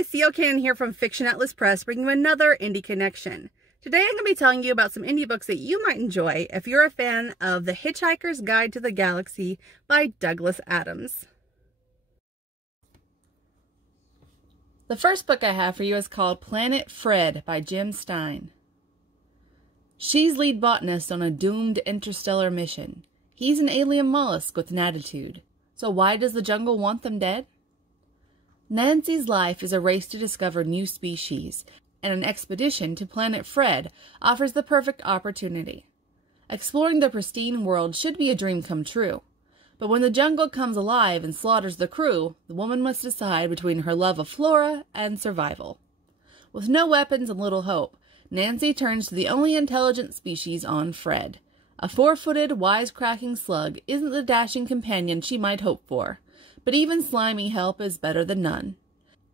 guys, C.O. Cannon here from Fiction Atlas Press, bringing you another indie connection. Today I'm going to be telling you about some indie books that you might enjoy if you're a fan of The Hitchhiker's Guide to the Galaxy by Douglas Adams. The first book I have for you is called Planet Fred by Jim Stein. She's lead botanist on a doomed interstellar mission. He's an alien mollusk with an attitude. So why does the jungle want them dead? Nancy's life is a race to discover new species, and an expedition to Planet Fred offers the perfect opportunity. Exploring the pristine world should be a dream come true, but when the jungle comes alive and slaughters the crew, the woman must decide between her love of flora and survival. With no weapons and little hope, Nancy turns to the only intelligent species on Fred. A four-footed, wisecracking slug isn't the dashing companion she might hope for, but even slimy help is better than none.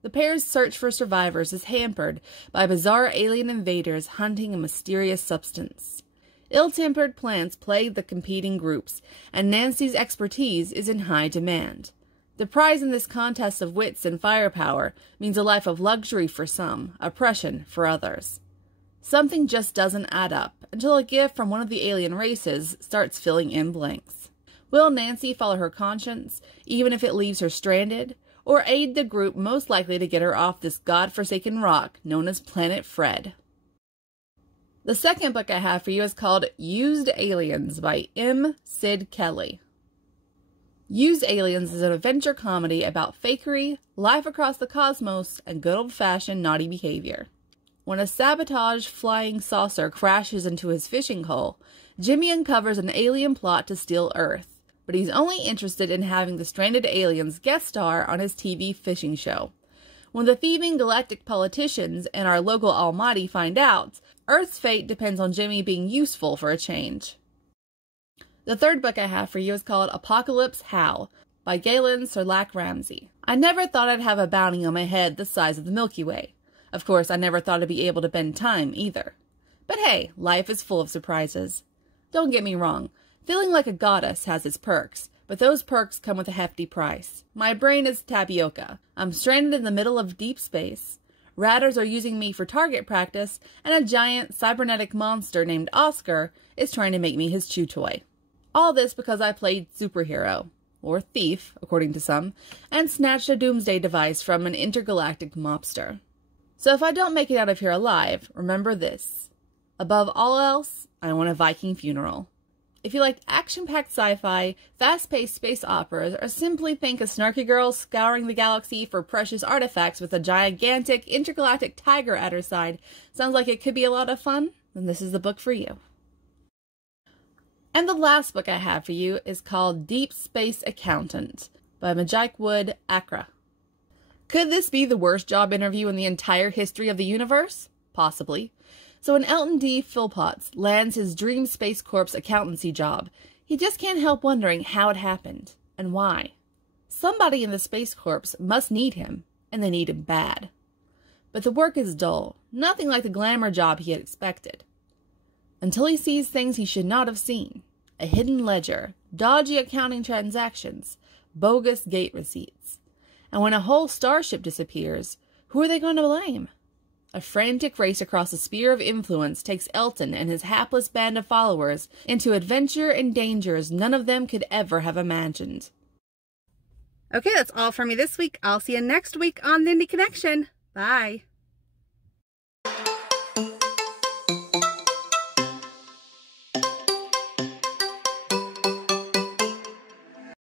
The pair's search for survivors is hampered by bizarre alien invaders hunting a mysterious substance. Ill-tempered plants plague the competing groups, and Nancy's expertise is in high demand. The prize in this contest of wits and firepower means a life of luxury for some, oppression for others. Something just doesn't add up until a gift from one of the alien races starts filling in blanks. Will Nancy follow her conscience, even if it leaves her stranded, or aid the group most likely to get her off this god-forsaken rock known as Planet Fred? The second book I have for you is called Used Aliens by M. Sid Kelly. Used Aliens is an adventure comedy about fakery, life across the cosmos, and good old-fashioned naughty behavior. When a sabotage flying saucer crashes into his fishing hole, Jimmy uncovers an alien plot to steal Earth, but he's only interested in having the stranded aliens guest star on his TV fishing show. When the thieving galactic politicians and our local almighty find out, Earth's fate depends on Jimmy being useful for a change. The third book I have for you is called Apocalypse How by Galen Surlak-Ramsey. I never thought I'd have a bounty on my head the size of the Milky Way. Of course, I never thought I'd be able to bend time either. But hey, life is full of surprises. Don't get me wrong. Feeling like a goddess has its perks, but those perks come with a hefty price. My brain is tapioca. I'm stranded in the middle of deep space. Ratters are using me for target practice, and a giant cybernetic monster named Oscar is trying to make me his chew toy. All this because I played superhero, or thief, according to some, and snatched a doomsday device from an intergalactic mobster. So if I don't make it out of here alive, remember this. Above all else, I want a Viking funeral. If you like action-packed sci-fi, fast-paced space operas, or simply think a snarky girl scouring the galaxy for precious artifacts with a gigantic intergalactic tiger at her side sounds like it could be a lot of fun, then this is the book for you. And the last book I have for you is called Deep Space Accountant by Majik Akra. Could this be the worst job interview in the entire history of the universe? Possibly. So when Elton D. Philpotts lands his Dream Space Corp's accountancy job, he just can't help wondering how it happened, and why. Somebody in the Space Corps must need him, and they need him bad. But the work is dull, nothing like the glamour job he had expected. Until he sees things he should not have seen. A hidden ledger, dodgy accounting transactions, bogus gate receipts. And when a whole starship disappears, who are they going to blame? A frantic race across a sphere of influence takes Elton and his hapless band of followers into adventure and dangers none of them could ever have imagined. Okay, that's all for me this week. I'll see you next week on the Indie Connection. Bye.